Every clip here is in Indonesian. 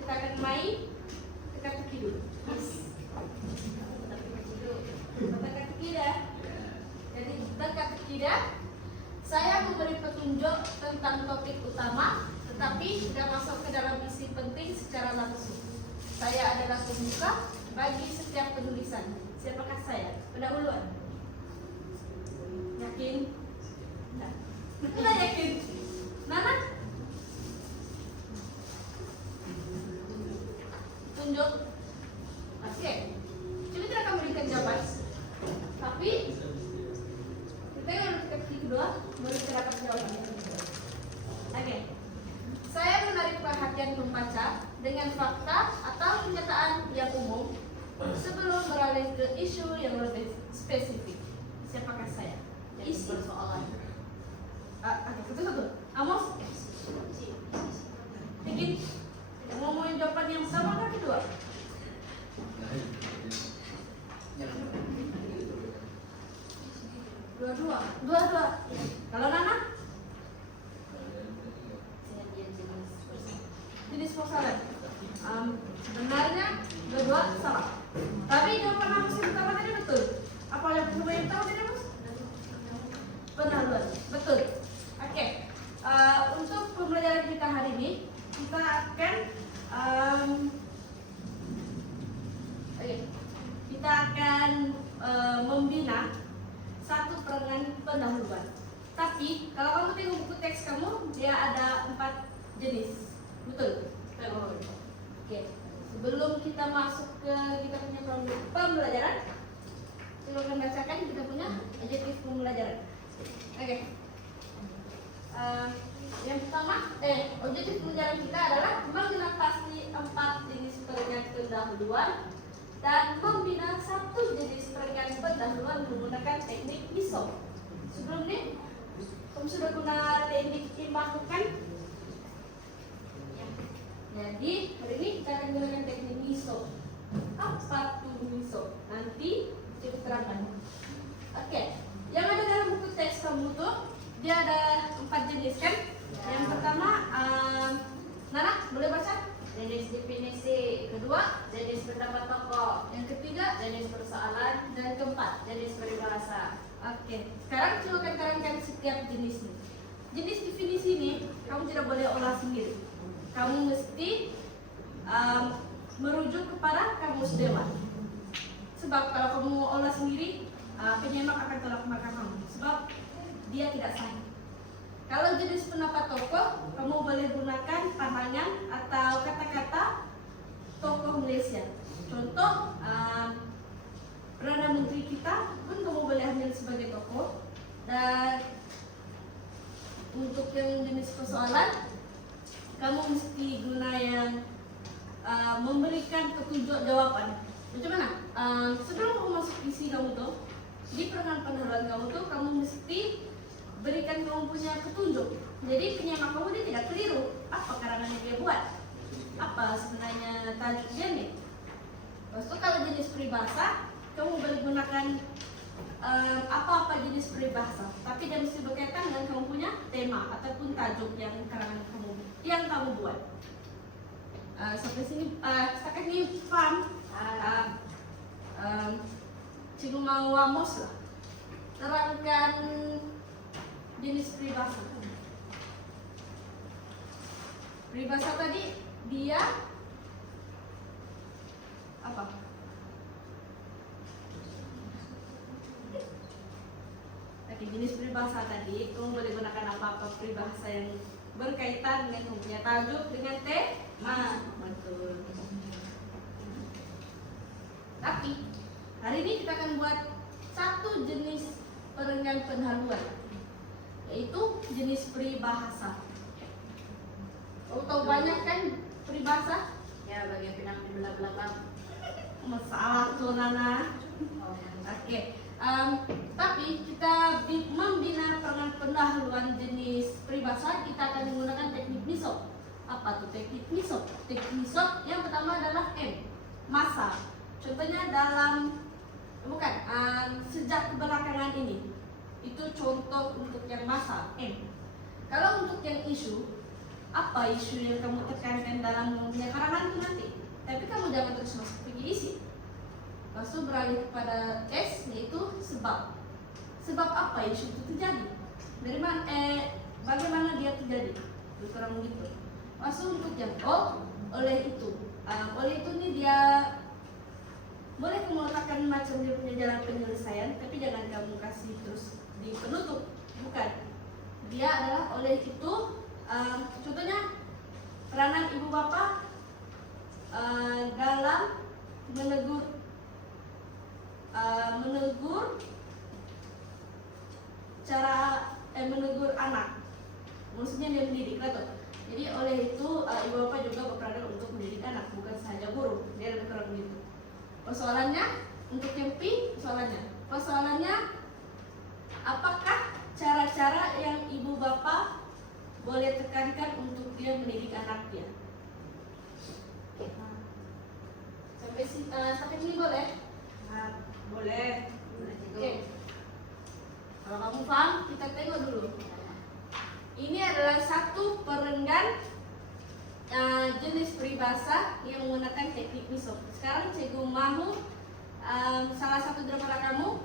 kita akan main teka-teki dulu. Teka-teki dah. Jadi teka-teki dah. Saya memberi petunjuk tentang topik utama, tetapi tidak masuk ke dalam isi penting secara langsung. Saya adalah pembuka bagi setiap penulisan. Siapakah saya? Pendahuluan. Yakin? Tidak yakin. Nana? Tunjuk. Oke. Coba tidak akan berikan jawaban. Tapi kita yang ketik kedua baru kita dapat jawabannya. Oke. Saya menarik perhatian pembaca dengan fakta atau kenyataan yang umum sebelum beralih ke isu yang lebih spesifik. Siapakah saya? Isi persoalan. Oke, satu. Amos? Bikin mau jawaban yang sama kan kedua? Dua. Kalau Nana? Jenis persoalan. Sebenarnya dua salah. Tapi jawaban Amos yang pertama tadi betul. Apa yang pertama yang tahu tadi Amos? Pendahuluan. Betul. Oke. Untuk pembelajaran kita hari ini kita akan membina satu perangan pendahuluan. Tapi kalau kamu tengok buku teks kamu, dia ada 4 jenis. Betul? Oke. Sebelum kita masuk ke kita punya pembelajaran, silakan bacakan kita punya adjektif pembelajaran. Oke. Yang pertama, objektif pembelajaran kita adalah mengenal pasti 4 jenis perangan pendahuluan dan membina satu jenis perangan pendahuluan menggunakan teknik MISO. Sebelumnya, kamu sudah guna teknik imbang bukan? Ya. Jadi, hari ini kita akan menggunakan teknik MISO. Apa itu MISO? Nanti saya terangkan. Oke, yang ada dalam buku teks kamu tuh, dia ada 4 jenis kan? Yang pertama, Nana boleh baca? Jenis definisi. Kedua, jenis pendapat tokoh. Yang ketiga, jenis persoalan. Dan keempat, jenis peribahasa. Oke, sekarang coba akan terangkan setiap jenisnya. Jenis definisi ini kamu tidak boleh olah sendiri. Kamu mesti merujuk kepada kamus dewan. Sebab kalau kamu olah sendiri, penyimak akan tolak belakang kamu. Sebab dia tidak sah. Kalau jenis pendapat tokoh, kamu boleh gunakan pandangan atau kata-kata tokoh Malaysia. Contoh, Perdana Menteri kita pun kamu boleh ambil sebagai tokoh. Dan untuk yang jenis persoalan, kamu mesti guna yang memberikan petunjuk jawaban. Macam mana? Sebelum kamu masuk isi kamu tuh, di perangan pendahuluan kamu tuh, kamu mesti berikan kamu punya petunjuk. Jadi penyimak kamu dia tidak keliru. Apa karangan yang dia buat? Apa sebenarnya tajuk dia nih? Terus tuh kalau jenis peribahasa, kamu boleh gunakan apa-apa jenis peribahasa. Tapi dia mesti berkaitan dengan kamu punya tema ataupun tajuk yang karangan kamu buat. Sampai sini, setakat ini paham? Cikgu mau Amos lah terangkan jenis peribahasa. Peribahasa tadi dia apa? Oke, jenis peribahasa tadi kamu boleh gunakan apa-apa peribahasa yang berkaitan dengan kamu punya tajuk dengan tema. Betul. Tapi hari ini kita akan buat satu jenis perangan pendahuluan, yaitu jenis peribahasa. Kamu tahu banyak kan peribahasa? Ya, bagian pinang di belakang. Masalah tuh Nana. Oke. Tapi kita membina perangan pendahuluan jenis peribahasa, kita akan menggunakan teknik MISO. Apa tuh teknik MISO? Teknik MISO yang pertama adalah M, masa. Contohnya sejak kebelakangan ini. Itu contoh untuk yang masa M. Kalau untuk yang isu, apa isu yang kamu tekankan dalam mempunyai karangan itu nanti. Tapi kamu jangan terus masuk pergi isi. Lalu beralih kepada S, yaitu sebab. Sebab apa isu itu terjadi? Dari mana? Bagaimana dia terjadi? Kurang begitu. Lalu untuk yang O, oleh itu. Oleh itu nih dia boleh kamu letakkan macam dia punya jalan penyelesaian, tapi jangan kamu kasih terus di penutup. Bukan. Dia adalah oleh itu. Contohnya peranan ibu bapak dalam menegur menegur anak, maksudnya dia mendidik atau jadi oleh itu ibu bapak juga berperan untuk mendidik anak, bukan saja guru. Dia lebih kurang begitu. Persoalannya untuk yang P, persoalannya apakah cara-cara yang ibu bapak boleh tekankan untuk dia mendidik anak dia? Sampai sini boleh? Boleh. Oke. Kalau kamu paham, kita tengok dulu. Ini adalah satu perenggan jenis peribahasa yang menggunakan teknik misop. Sekarang cikgu mahu salah satu daripada kamu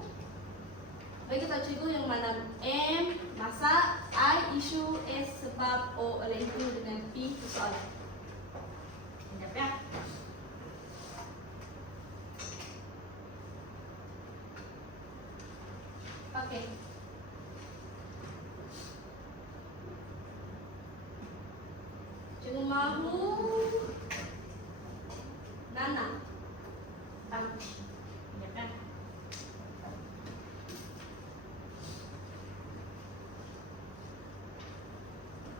bagi tahu cikgu yang mana M, masa, I, isu, S, sebab, O, oleh itu, dengan P, persoalan. Sekejap ya. Oke. Cikgu mahu Nana. Ya kan?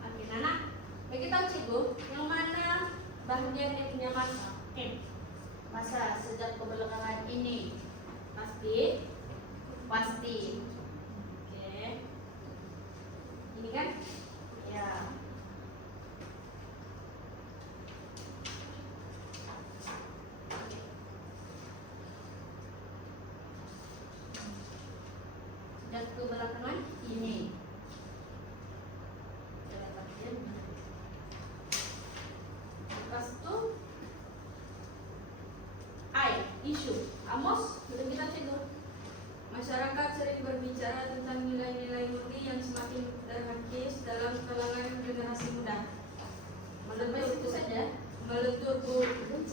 Oke, Nana. Bagi tahu cikgu yang mana bagian yang punya masa? Masa sejak kebelakangan ini Pasti. pasti Oke. Ini kan? ya. Sejak kebelakangan Ini lepas itu I, isu. Amos, sudah kita cikgu. Masyarakat sering berbicara tentang nilai-nilai murni yang semakin terhakis dalam kalangan generasi muda. Melepas itu saja, meletur bulu,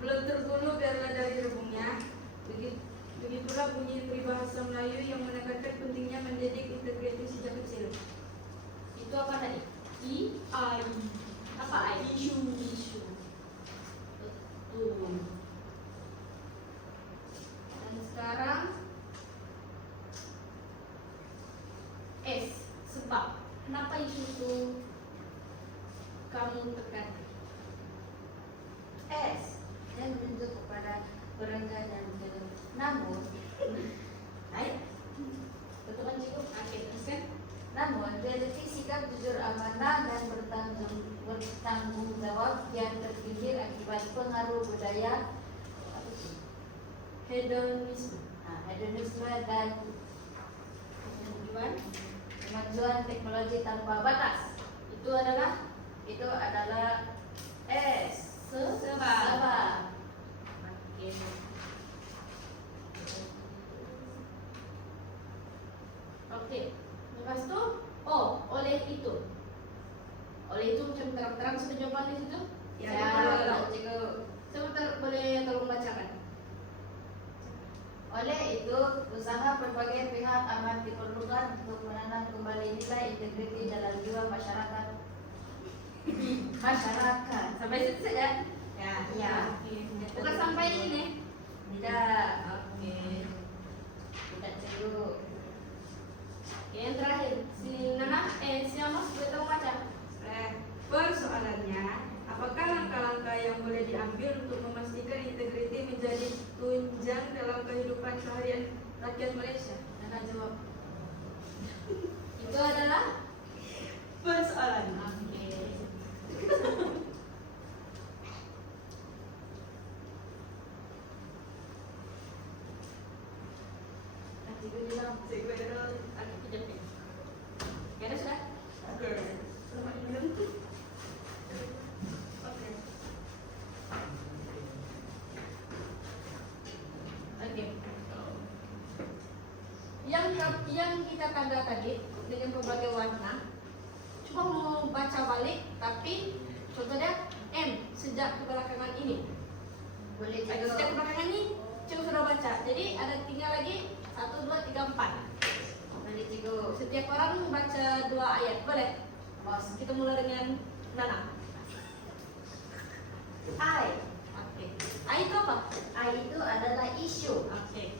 meletur bulu biarlah dari rebungnya. Begitulah bunyi peribahasa Melayu yang menekankan pentingnya mendidik integritas sejak kecil. Itu apa tadi? I. Apa I? Isu. Betul. Dan sekarang S, sebab. Kenapa isu itu kamu tekan? S yang menunjuk kepada perenggan dan menjadi. Namun, betul kan cikgu? Oke, terus kan? Namun, dari sikap jujur amanah dan bertanggung jawab yang terpikir akibat pengaruh budaya Hedonisme. hedonisme dan Kemajuan. kemajuan teknologi tanpa batas. Itu adalah S. Sebab. Oke. Oke. Lepas itu oleh itu. Oleh itu macam terang-terang sudah jawaban di situ? Ya, cikgu. Coba boleh tolong bacakan. Oleh itu, usaha berbagai pihak amat diperlukan untuk menanam kembali nilai integriti dalam jiwa masyarakat. Sampai situ saja? Ya. Bukan sampai ini. Tidak. Oke. Tidak cikgu. Oke, yang terakhir. Si Nana, si Amos boleh tolong baca. Persoalannya, apakah langkah-langkah yang boleh diambil untuk memastikan integriti menjadi tunjang dalam kehidupan seharian rakyat Malaysia? Nana jawab. Itu adalah Persoalan. oke. Cikgu bilang Cikgu Errol. Oke, kejap ya. Ya, sudah. Oke. Oke. Oke. Yang kita tanda tadi dengan berbagai warna, cuma mau baca balik, tapi contohnya M sejak kebelakangan ini. Boleh Sejak juga. kebelakangan ini, coba sudah baca. Jadi ada tinggal lagi 1, 2, 3, 4. Boleh juga. Setiap orang baca 2 ayat, boleh? Mas. Kita mulai dengan Nana. I. Oke. I itu apa? I itu adalah isu. Oke.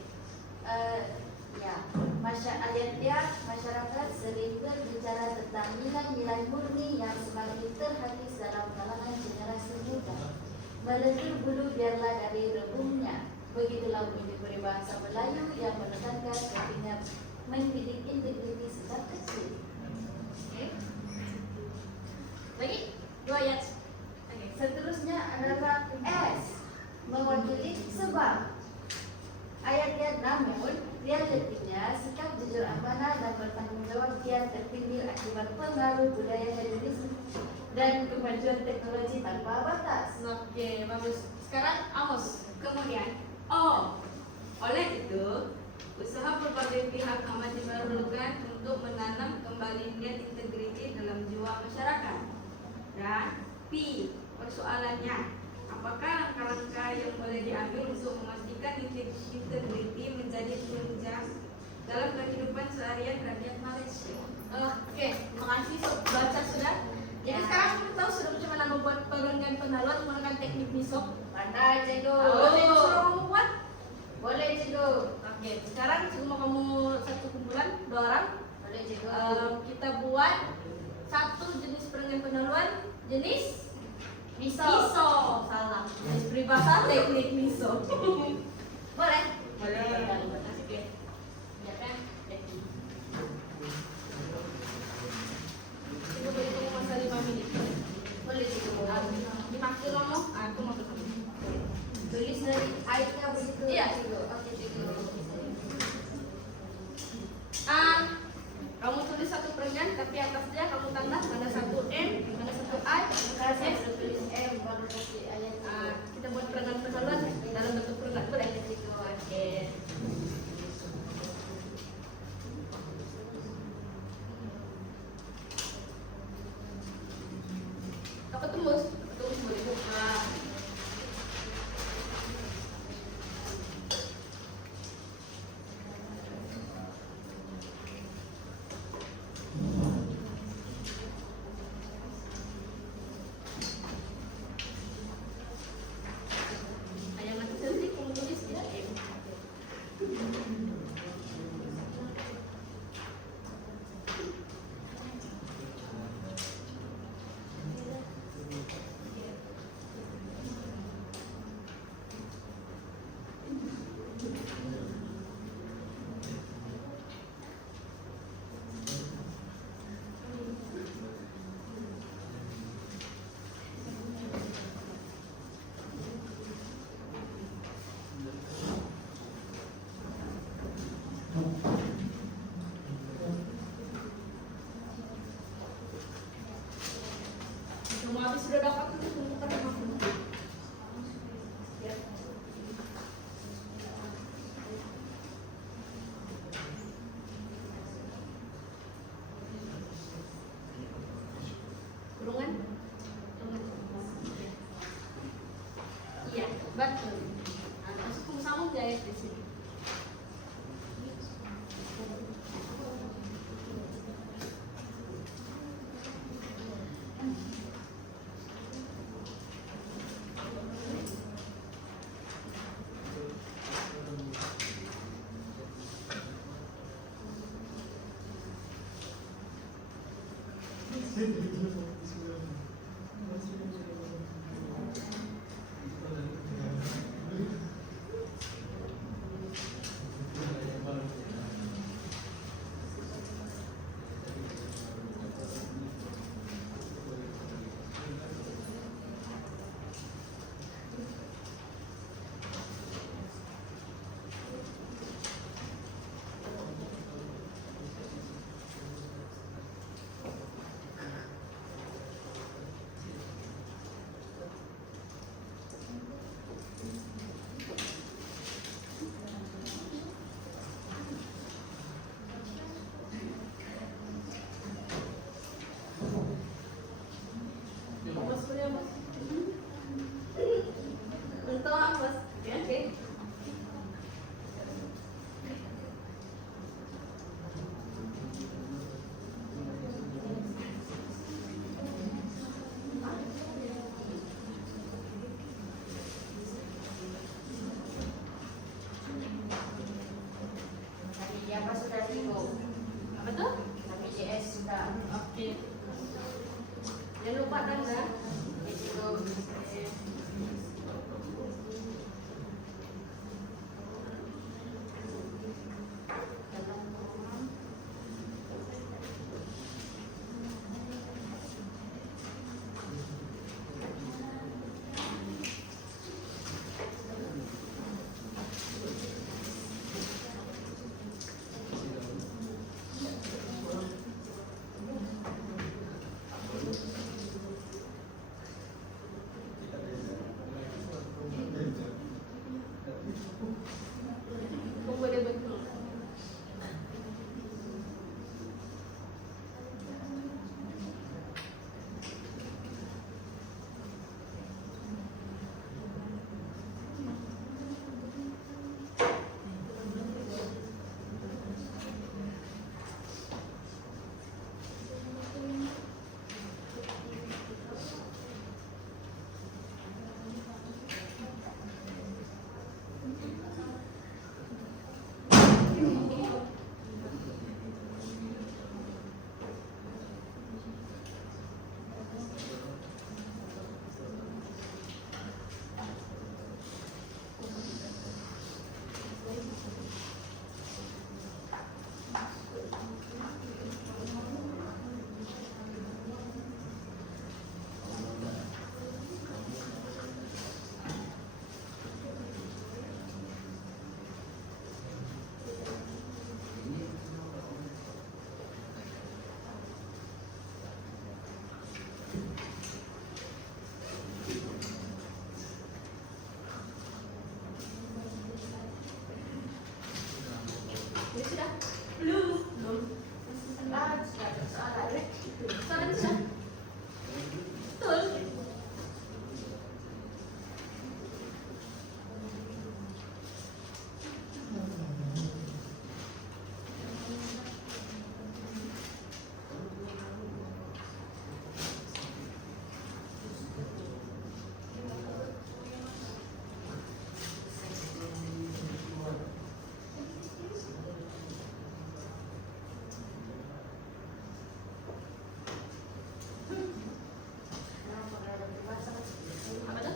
Ya, masyarakat sering berbicara tentang nilai-nilai murni yang semakin terhakis dalam kalangan generasi muda. Melebur bulu biarlah dari rebungnya. Begitulah bunyi peribahasa Melayu yang menekankan pentingnya mendidik integriti sejak kecil. Oke. Lagi 2 ayat. Oke. Seterusnya adalah S, mewakili sebab. Ayatnya namun realitinya sikap jujur amanah dan bertanggung jawab kian terpinggir akibat pengaruh budaya hedonisme dan kemajuan teknologi tanpa batas. Oke, bagus. Sekarang Amos. Kemudian, oleh itu, usaha berbagai pihak amat diperlukan untuk menanam kembali niat integriti dalam jiwa masyarakat. Dan P, persoalannya, apakah langkah-langkah yang boleh diambil untuk memastikan integriti menjadi tunjang dalam kehidupan seharian rakyat Malaysia? Oke, makasih baca sudah. Jadi Ya. sekarang kita tahu sudah bagaimana membuat perenggan penaluan menggunakan teknik misok. Pandai cikgu. Jadi suruh kamu buat. Boleh cikgu. Oke, sekarang cikgu mau kamu satu kumpulan 2 orang. Boleh cikgu. Kita buat satu jenis perenggan penaluan jenis Miso. miso. Salah. Jenis peribahasa teknik miso. Boleh? Boleh. Oke. Ya kan? Cikgu beri kamu masa 5 menit. Boleh cikgu. Dimaksud kamu? Aku mau ketemu. Tulis dari ayatnya begitu. Iya. cikgu. Oke cikgu. Kamu tulis satu perenggan, tapi atasnya kamu tanda ada satu M, ada satu I, ada Saya S. sudah tulis M baru kasih ayat cikgu. Kita buat perenggan penaluan dalam bentuk perenggan. Boleh? Cikgu. Oke. Apa tembus? Tembus boleh buka. Ayah mati sendiri kamu tulis ya M. Kamu habis sudah dapat itu tunjukkan sama aku. Kurungan? Iya, betul. Terus kamu sambung jahit di sini. Belum. Belum. Ah, sudah soalan. Soalan sudah. Betul. Apa tuh?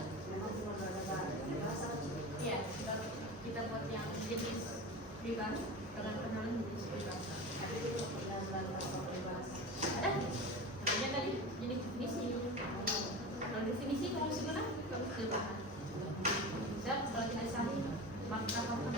Iya, kalau kita buat yang jenis pribadi dengan kenalan jenis pribadi. Ada? Namanya tadi jenis definisi. Kalau definisi kamu sebenarnya kamu sudah paham. Dan kalau tidak sahih maka kamu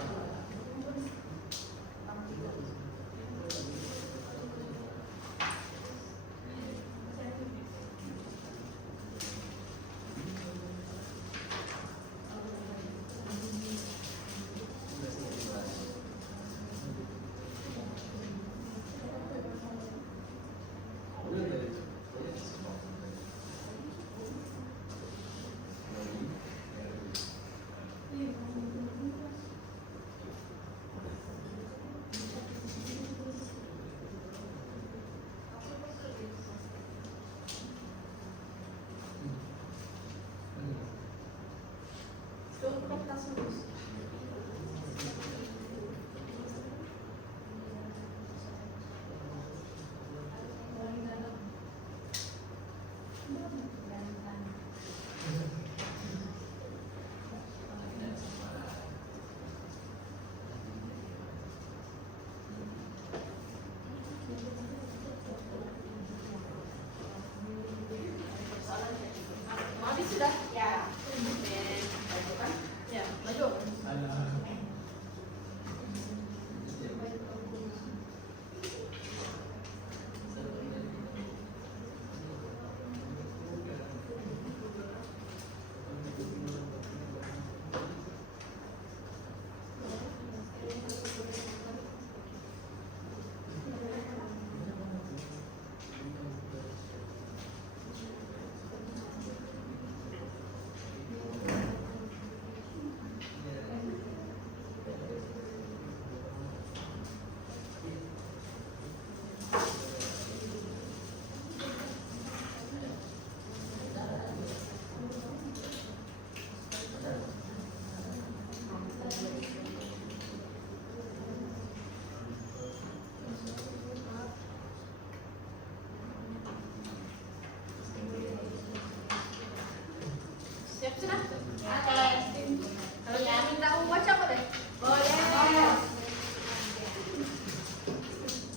habis sudah? Ya. Ya, maju. Siap sudah? Oke. Kalau ya minta baca boleh? Boleh.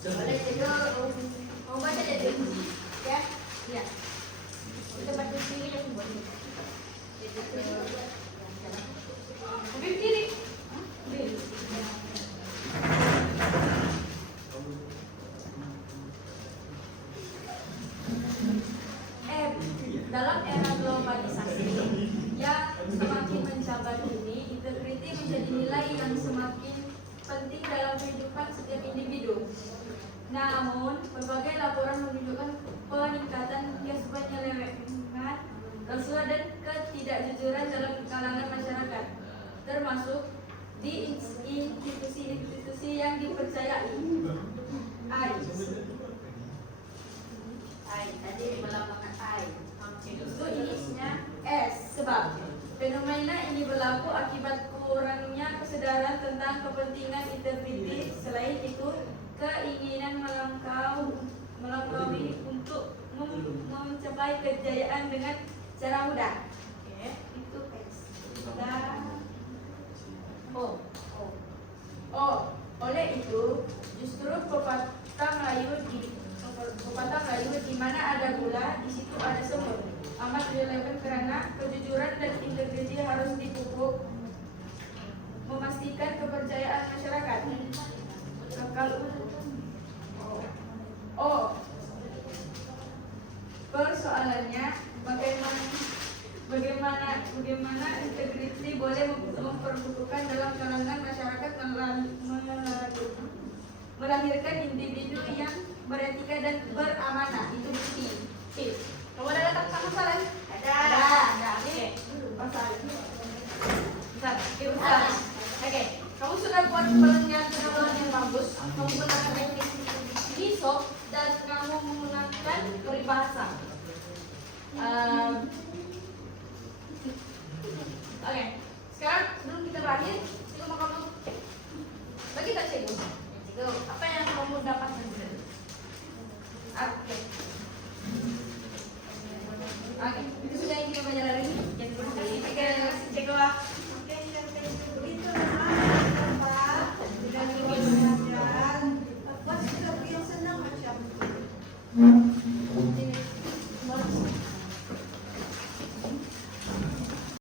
Boleh tidur. Mau baca jadi? Ya. Iya. Kita baca sendiri ya boleh. Ambil kiri. Ambil. Dalam era globalisasi yang semakin mencabar ini, integriti menjadi nilai yang semakin penting dalam kehidupan setiap individu. Namun, berbagai laporan menunjukkan peningkatan hingga sebuah penyelewengan, rasuah dan ketidakjujuran dalam kalangan masyarakat, termasuk di institusi-institusi yang dipercayai. Tadi melambangkan I. Itu inisialnya S. Sebab fenomena ini berlaku akibat kurangnya kesadaran tentang kepentingan integritas. Selain itu, keinginan melampaui untuk mencapai kejayaan dengan cara mudah. Oke, itu S. Dan O. Oleh itu, justru pepatah Melayu di mana ada gula, di situ ada semut. Amat relevan karena kejujuran dan integritas harus dipupuk, memastikan kepercayaan masyarakat. Persoalannya bagaimana integritas boleh memperbutuhkan dalam kalangan masyarakat melahirkan individu yang beretika dan beramanah. Itu bukti. Oke. Kamu ada letak masalah? Ada. Oke. Pasal. Bentar. Oke, bentar. Oke. Kamu sudah buat penelitian yang bagus. Kamu gunakan teknik ISO dan kamu menggunakan peribahasa.